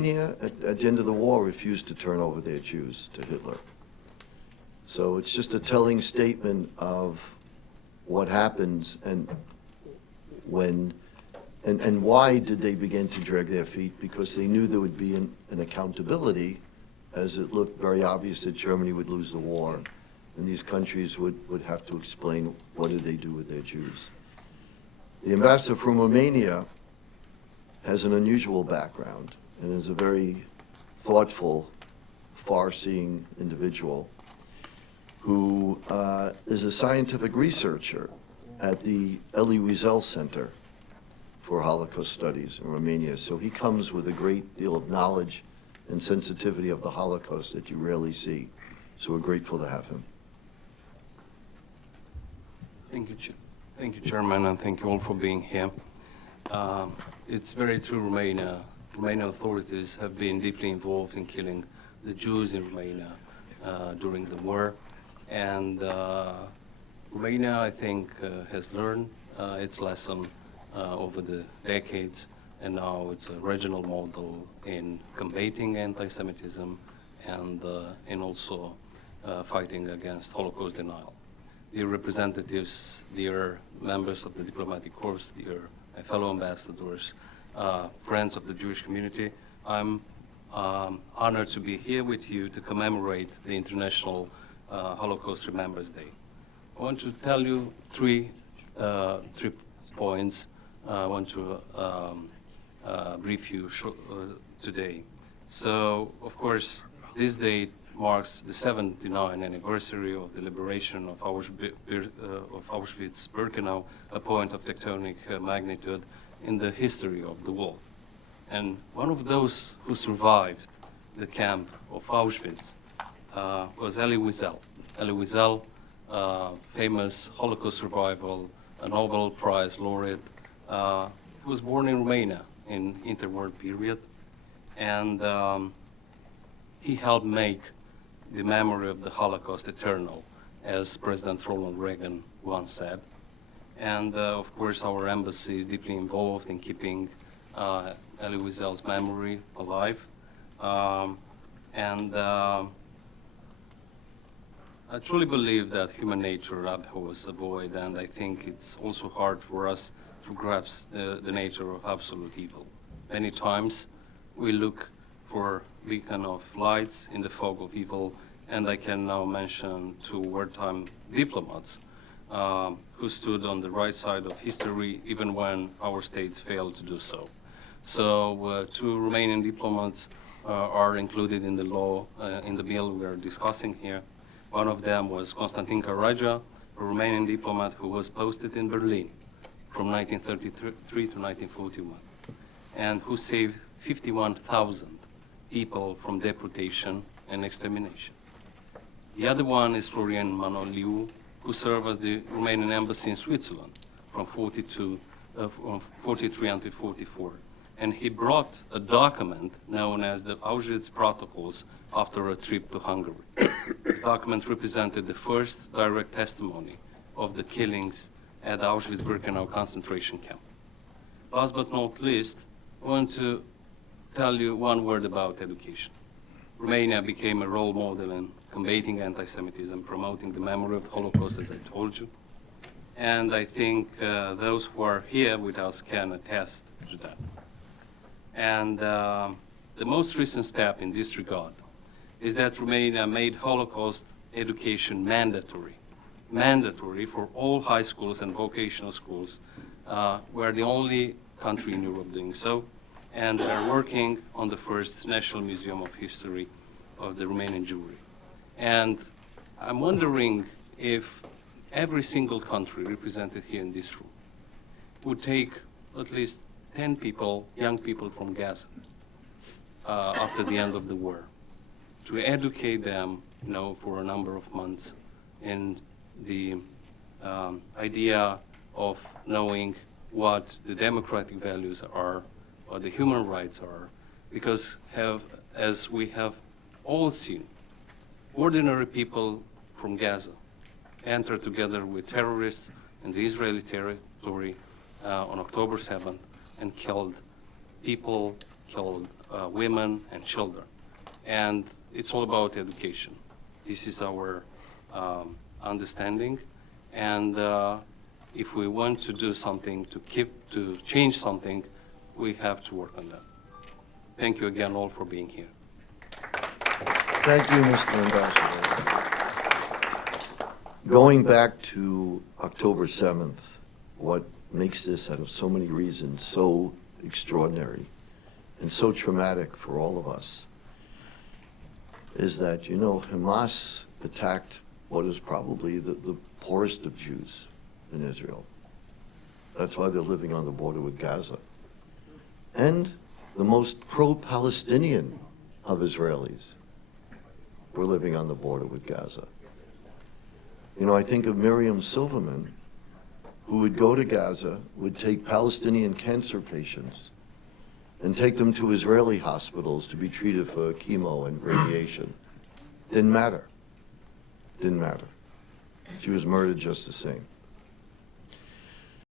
Romania, at the end of the war, refused to turn over their Jews to Hitler. So it's just a telling statement of what happens and when, and why did they begin to drag their feet? Because they knew there would be an accountability, as it looked very obvious that Germany would lose the war, and these countries would have to explain what did they do with their Jews. The ambassador from Romania has an unusual background and is a very thoughtful, far-seeing individual who is a scientific researcher at the Elie Wiesel Center for Holocaust Studies in Romania. So he comes with a great deal of knowledge and sensitivity of the Holocaust that you rarely see. So we're grateful to have him. Thank you, Chairman, and thank you all for being here. It's very true, Romanian authorities have been deeply involved in killing the Jews in Romania during the war. And Romania, I think, has learned its lesson over the decades, and now it's a regional model in combating anti-Semitism and in also fighting against Holocaust denial. Dear representatives, dear members of the diplomatic corps, dear fellow ambassadors, friends of the Jewish community, I'm honored to be here with you to commemorate the International Holocaust Remembrance Day. I want to tell you three points I want to brief you today. So, of course, this date marks the 79th anniversary of the liberation of Auschwitz-Birkenau, a point of tectonic magnitude in the history of the world. And one of those who survived the camp of Auschwitz was Elie Wiesel. Elie Wiesel, famous Holocaust survivor, a Nobel Prize laureate, who was born in Romania in interwar period, and he helped make the memory of the Holocaust eternal, as President Ronald Reagan once said. And of course, our embassy is deeply involved in keeping Elie Wiesel's memory alive. I truly believe that human nature abhors a void, and I think it's also hard for us to grasp the nature of absolute evil. Many times we look for beacon of lights in the fog of evil, and I can now mention two wartime diplomats who stood on the right side of history even when our states failed to do so. So two Romanian diplomats are included in the law, in the bill we are discussing here. One of them was Constantin Caraja, a Romanian diplomat who was posted in Berlin from 1933 to 1941, and who saved 51,000 people from deportation and extermination. The other one is Florian Manoliu, who served as the Romanian embassy in Switzerland from 43 until 44. And he brought a document known as the Auschwitz Protocols after a trip to Hungary. The document represented the first direct testimony of the killings at Auschwitz-Birkenau concentration camp. Last but not least, I want to tell you one word about education. Romania became a role model in combating anti-Semitism, promoting the memory of the Holocaust, as I told you. And I think those who are here with us can attest to that. And the most recent step in this regard is that Romania made Holocaust education mandatory for all high schools and vocational schools. We're the only country in Europe doing so, and we're working on the first National Museum of History of the Romanian Jewry. And I'm wondering if every single country represented here in this room would take at least 10 people, young people from Gaza, after the end of the war, to educate them, for a number of months in the idea of knowing what the democratic values are, what the human rights are, because as we have all seen, ordinary people from Gaza entered together with terrorists in the Israeli territory on October 7th and killed people, killed women and children. And it's all about education. This is our understanding. And if we want to do something, to change something, we have to work on that. Thank you again all for being here. Thank you, Mr. Ambassador. Going back to October 7th, what makes this, out of so many reasons, so extraordinary and so traumatic for all of us is that, you know, Hamas attacked what is probably the poorest of Jews in Israel. That's why they're living on the border with Gaza. And the most pro-Palestinian of Israelis were living on the border with Gaza. You know, I think of Miriam Silverman, who would go to Gaza, would take Palestinian cancer patients and take them to Israeli hospitals to be treated for chemo and radiation. Didn't matter. Didn't matter. She was murdered just the same.